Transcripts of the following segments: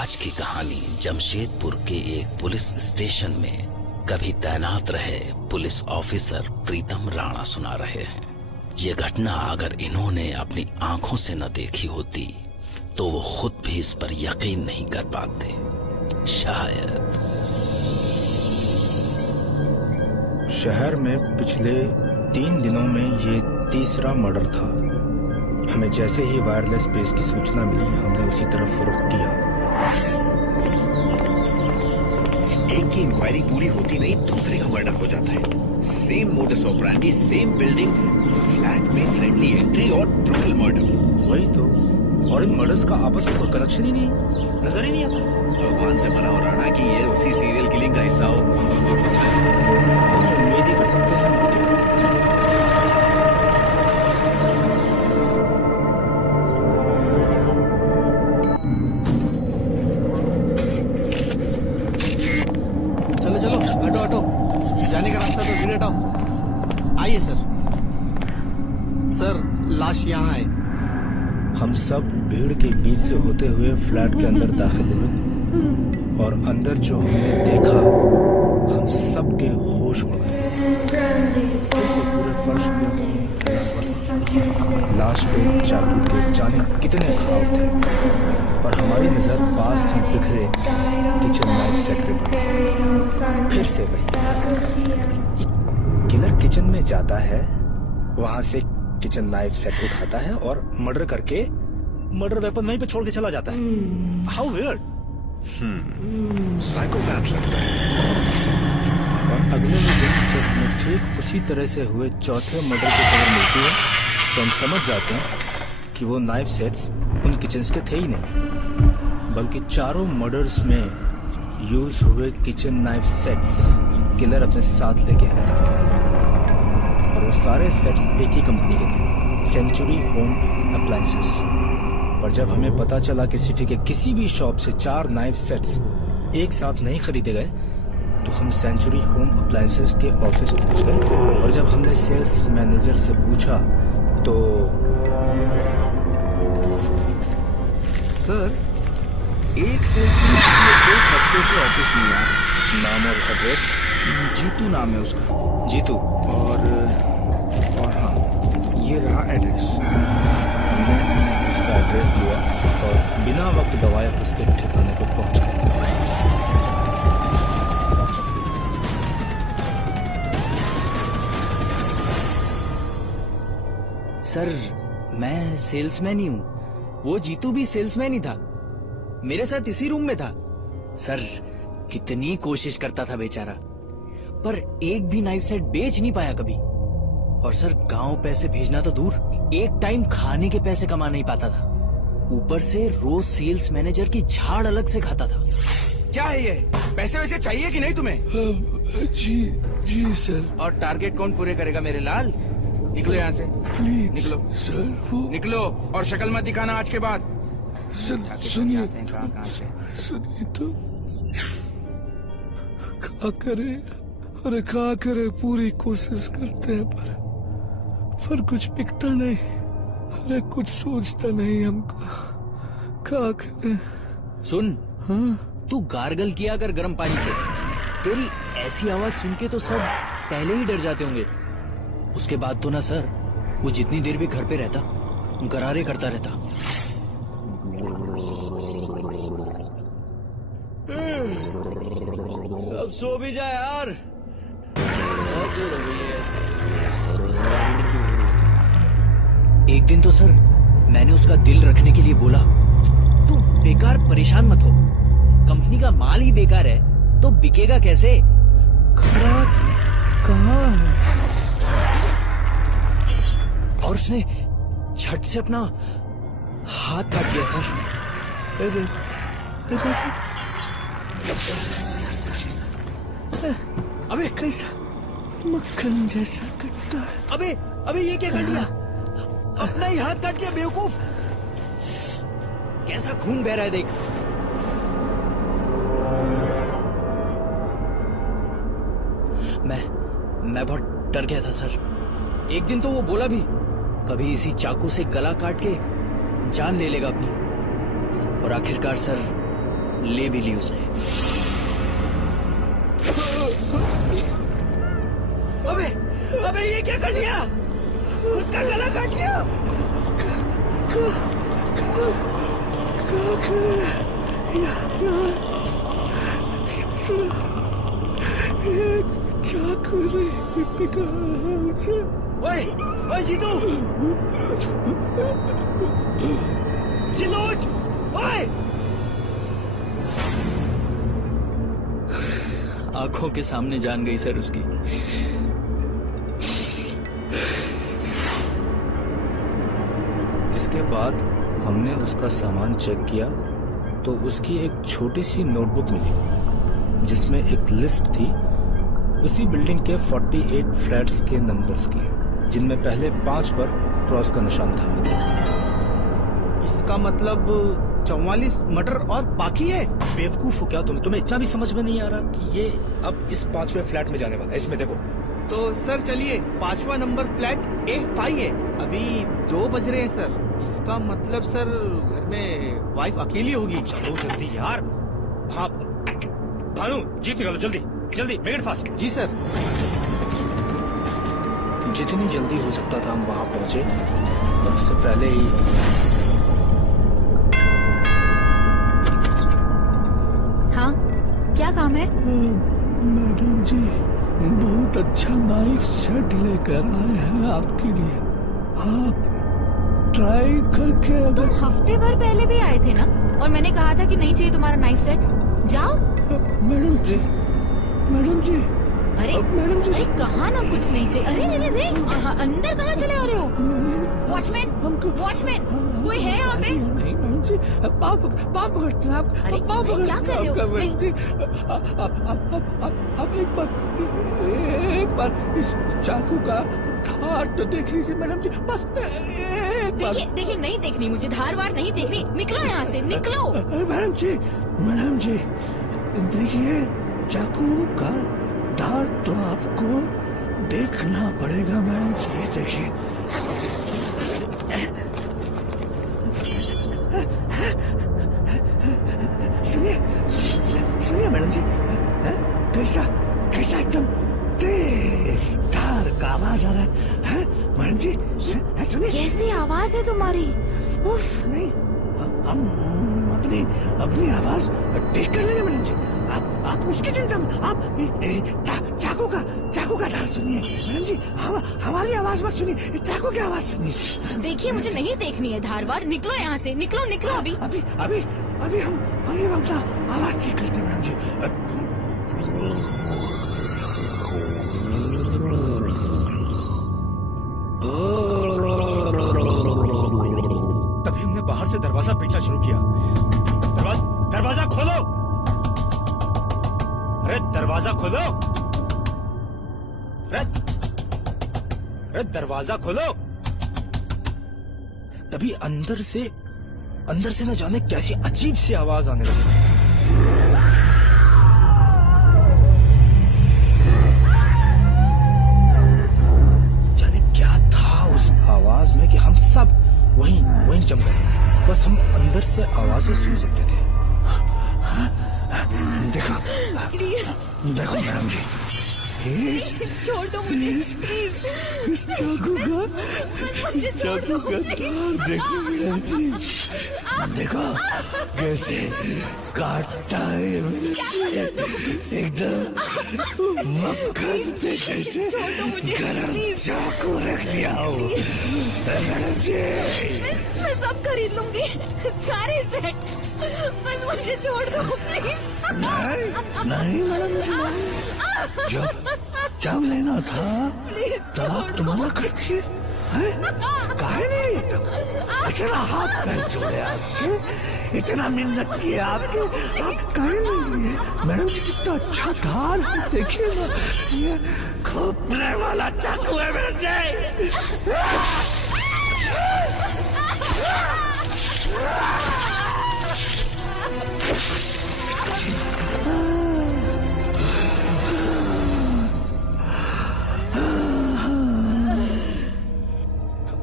आज की कहानी जमशेदपुर के एक पुलिस स्टेशन में कभी तैनात रहे पुलिस ऑफिसर प्रीतम राणा सुना रहे हैं। ये घटना अगर इन्होंने अपनी आंखों से न देखी होती तो वो खुद भी इस पर यकीन नहीं कर पाते। शायद शहर में पिछले 3 दिनों में ये तीसरा मर्डर था। हमें जैसे ही वायरलेस पेज की सूचना मिली, हमने उसी तरफ रुख किया। एक की इंक्वायरी पूरी होती नहीं, दूसरे का मर्डर हो जाता है। Same modus operandi, same building, flat में फ्रेंडली एंट्री और ब्रूटल मर्डर। वही तो, और इन मर्डर्स का आपस में कोई कनेक्शन ही नहीं, नजर ही नहीं आता। भगवान से मना हो राणा कि ये उसी सीरियल किलिंग का हिस्सा हो। उम्मीद ही कर सकते हैं। चलो हटो जाने का रास्ता तो फिर हटाओ। आइए सर लाश यहाँ है। हम सब भीड़ के बीच से होते हुए फ्लैट के अंदर दाखिल हुए और अंदर जो हमने देखा, हम सब के होश उड़ गए। फिर से पूरे फर्श पे लाश पे चाकू के जाने कितने घाव थे, और हमारी नजर पास में बिखरे किचन नाइफ सेट पे पड़ी। फिर से वही, किलर किचन में जाता है, वहां से किचन नाइफ सेट उठाता है और मर्डर करके मर्डर वेपन वहीं पे छोड़ के चला जाता है। How weird. साइकोपैथ लगता है। और अगले ही दिन जब हमें ठीक उसी तरह से हुए चौथे मर्डर की खबर मिलती है, तो हम समझ जाते हैं कि वो नाइफ सेट्स उन किचन्स के थे ही नहीं, बल्कि चारों मर्डर्स में यूज हुए किचन नाइफ सेट्स किलर अपने साथ लेके आया था। और वो सारे सेट्स एक ही कंपनी के थे, सेंचुरी होम अप्लायंसेस। पर जब हमें पता चला कि सिटी के किसी भी शॉप से 4 नाइफ सेट्स एक साथ नहीं खरीदे गए, तो हम सेंचुरी होम अप्लायंसेस के ऑफिस पहुंच गए। और जब हमने सेल्स मैनेजर से पूछा तो सर, एक सेल्समैन पिछले 1 हफ्ते से ऑफिस में आया। नाम और एड्रेस? जीतू नाम है उसका। जीतू। और हाँ, ये रहा एड्रेस। हमने उसका एड्रेस लिया और बिना वक्त गवाए उसके ठिकाने पर पहुंच गए। सर, मैं सेल्समैन ही हूँ। वो जीतू भी सेल्समैन ही था, मेरे साथ इसी रूम में था। सर, कितनी कोशिश करता था बेचारा, पर एक भी नाइफ सेट बेच नहीं पाया कभी। और सर, गांव पैसे भेजना तो दूर, एक टाइम खाने के पैसे कमा नहीं पाता था। ऊपर से रोज सेल्स मैनेजर की झाड़ अलग से खाता था। क्या है ये? पैसे वैसे चाहिए कि नहीं तुम्हें? जी सर। और टारगेट कौन पूरे करेगा मेरे लाल? निकलो यहाँ से, प्लीज निकलो सर। वो निकलो, और शक्ल मत दिखाना आज के बाद। सुनिए कहाँ से? सुनिए तो, क्या करे, अरे क्या करे, पूरी कोशिश करते हैं पर कुछ बिकता नहीं। अरे कुछ सोचता नहीं हमको, क्या करे। सुन, हाँ, तू गार्गल किया कर गर्म पानी से। तेरी ऐसी आवाज सुन के तो सब पहले ही डर जाते होंगे। उसके बाद तो ना सर, वो जितनी देर भी घर पे रहता, गरारे करता रहता। अब सो भी जा यार, बहुत देर हो गई है। एक दिन तो सर, मैंने उसका दिल रखने के लिए बोला, तू बेकार परेशान मत हो, कंपनी का माल ही बेकार है तो बिकेगा कैसे। खराब कहाँ है? और उसने झट से अपना हाथ काट दिया सर। अरे अबे कैसा मक्खन जैसा कटता है। अबे ये क्या कर लिया? अपना ही हाथ काट लिया बेवकूफ। कैसा खून बह रहा है देख। मैं बहुत डर गया था सर। एक दिन तो वो बोला भी, कभी इसी चाकू से गला काट के जान ले लेगा अपनी। और आखिरकार सर, ले भी ली उसने। अबे अबे ये क्या कर लिया? खुद का गला काट लिया। ओए ओए जीतू, जीतू उठ, ओए। आंखों के सामने जान गई सर उसकी। इसके बाद हमने उसका सामान चेक किया तो उसकी एक छोटी सी नोटबुक मिली जिसमें एक लिस्ट थी उसी बिल्डिंग के 48 फ्लैट्स के नंबर्स की, जिनमें पहले 5 पर क्रॉस का निशान था। इसका मतलब 44 मर्डर और बाकी है। बेवकूफ हो क्या तुम्हें इतना भी समझ में नहीं आ रहा कि ये अब इस 5वें फ्लैट में जाने वाला है। इसमें देखो। तो सर चलिए, 5वां नंबर फ्लैट A5 है। अभी 2 बज रहे हैं सर। इसका मतलब सर घर में वाइफ अकेली होगी। चलो जल्दी यार। हाँ भानु, जीप निकालो जल्दी जल्दी, मेक इट फास्ट। जी सर। जितनी जल्दी हो सकता था हम वहां पहुंचे और उससे पहले ही हाँ, क्या काम है? मैडम जी बहुत अच्छा नाइफ सेट लेकर आए हैं आपके लिए। आप ट्राई करके तुम अगर हफ्ते भर पहले भी आए थे ना, और मैंने कहा था कि नहीं चाहिए तुम्हारा नाइफ सेट। जाओ। मैडम जी, मैडम जी, अरे मैडम जी, अरे कहाँ ना कुछ नहीं चाहिए। अरे अरे अरे अंदर कहाँ चले आ रहे हो? वॉचमैन, वॉचमैन, कोई है यहाँ पे? नहीं मैडम जी, पाप करते हैं आप। अरे क्या कर रहे हो? मैडम जी, आप एक बार इस चाकू का धार तो देख लीजिए मैडम जी, बस एक बार। देखिए देखिए, नहीं देखनी मुझे, धार वार नहीं देखनी। निकलो यहाँ से, निकलो। मैडम जी देखिए, चाकू का धार तो आपको देखना पड़ेगा मैडम जी। ये देखिए, सुनिए मैडम जी, कैसा कैसा एकदम तेज धार का आवाज आ रहा है मैडम जी। सुनिए, कैसी आवाज है तुम्हारी? उफ। नहीं, हम अपनी आवाज ठीक कर लेंगे मैडम जी। आप उसकी चिंता में, आप चाकू का धार सुनिए मैडम जी। हमारी आवाज मत सुनिए, चाकू की आवाज सुनिए। देखिए मुझे नहीं देखनी है धार वार। निकलो यहाँ से, निकलो निकलो अभी। अभी हम अपना आवाज ठीक करते हैं मैडम जी। तभी हमने बाहर से दरवाजा पीटना शुरू किया। दरवाजा खोलो, अरे दरवाजा खोलो, अरे दरवाजा खोलो। तभी अंदर से न जाने कैसी अजीब सी आवाज आने लगी। जाने क्या था उस आवाज में कि हम सब वहीं जम गए। बस हम अंदर से आवाजें सुन सकते थे। देखो मैडम जी, छोड़ दो मुझे प्लीज। इस चाकू का धार देखो मैडम जी, देखो कैसे काटता है एकदम मक्खन पे जैसे गरम चाकू रख दिया हो मैडम जी। मैं सब खरीद लूंगी, सारे सेट। बस मुझे छोड़ दो प्लीज। नहीं मैडम जी, जब लेना था तब आप तुम्हारा करती है। काहे नहीं? इतना हाथ पैर जोड़े आपके, इतना मिन्नत की आपके, आप काहे नहीं लिए? मैडम जी कितना अच्छा धार है, देखिए ना, ये खोपने वाला चाकू है मैडम जी।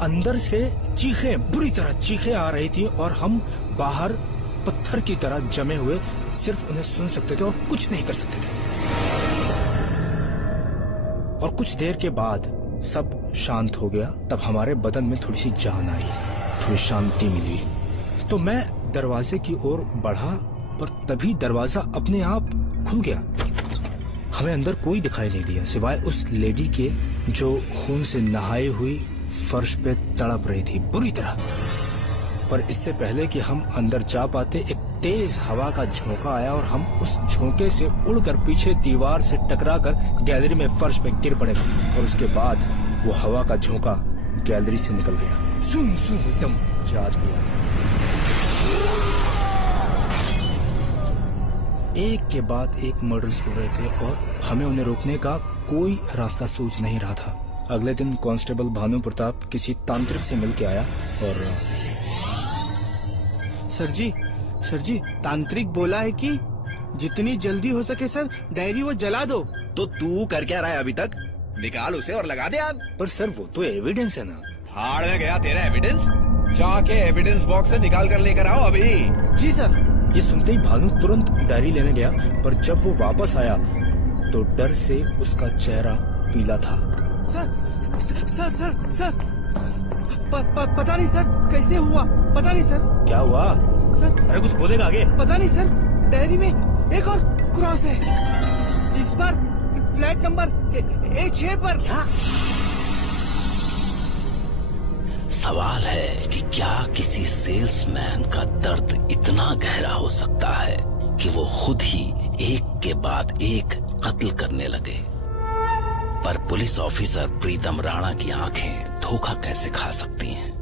अंदर से चीखें, बुरी तरह चीखें आ रही थी और हम बाहर पत्थर की तरह जमे हुए, सिर्फ उन्हें सुन सकते थे और कुछ नहीं कर सकते थे। और कुछ देर के बाद सब शांत हो गया। तब हमारे बदन में थोड़ी सी जान आई, थोड़ी शांति मिली। तो मैं दरवाजे की ओर बढ़ा, पर तभी दरवाजा अपने आप खुल गया। हमें अंदर कोई दिखाई नहीं दिया सिवाय उस लेडी के जो खून से नहाई हुई फर्श पे तड़प रही थी बुरी तरह। पर इससे पहले कि हम अंदर जा पाते, एक तेज हवा का झोंका आया और हम उस झोंके से उड़कर पीछे दीवार से टकराकर गैलरी में फर्श पे गिर पड़े। और उसके बाद वो हवा का झोंका गैलरी से निकल गया। सुन सुन एकदम जाज गया था। एक के बाद एक मर्डर्स हो रहे थे और हमें उन्हें रोकने का कोई रास्ता सूझ नहीं रहा था। अगले दिन कांस्टेबल भानु प्रताप किसी तांत्रिक से मिल के आया और सर जी तांत्रिक बोला है कि जितनी जल्दी हो सके सर डायरी वो जला दो। तो तू कर क्या रहा है अभी तक? निकाल उसे और लगा दे आग। पर सर वो तो एविडेंस है ना। फाड़ में गया तेरा एविडेंस। जाके एविडेंस बॉक्स से निकाल कर लेकर आओ अभी। जी सर। ये सुनते ही भानु तुरंत डायरी लेने गया, पर जब वो वापस आया तो डर से उसका चेहरा पीला था। सर पता नहीं सर कैसे हुआ, पता नहीं सर। क्या हुआ सर? अरे कुछ बोलेगा आगे? पता नहीं सर, डायरी में एक और क्रॉस है, इस बार फ्लैट नंबर A6 पर। क्या? सवाल है कि क्या किसी सेल्समैन का दर्द इतना गहरा हो सकता है कि वो खुद ही एक के बाद एक कत्ल करने लगे। पर पुलिस ऑफिसर प्रीतम राणा की आंखें धोखा कैसे खा सकती हैं?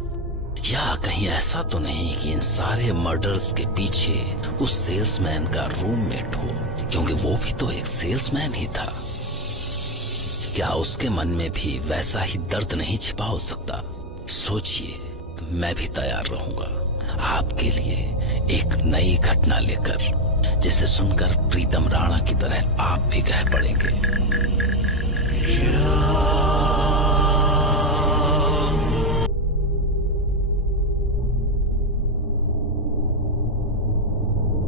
या कहीं ऐसा तो नहीं कि इन सारे मर्डर्स के पीछे उस सेल्समैन का रूममेट हो, क्योंकि वो भी तो एक सेल्समैन ही था। क्या उसके मन में भी वैसा ही दर्द नहीं छिपा हो सकता? सोचिए, मैं भी तैयार रहूंगा आपके लिए एक नई घटना लेकर, जिसे सुनकर प्रीतम राणा की तरह आप भी कह पड़ेंगे।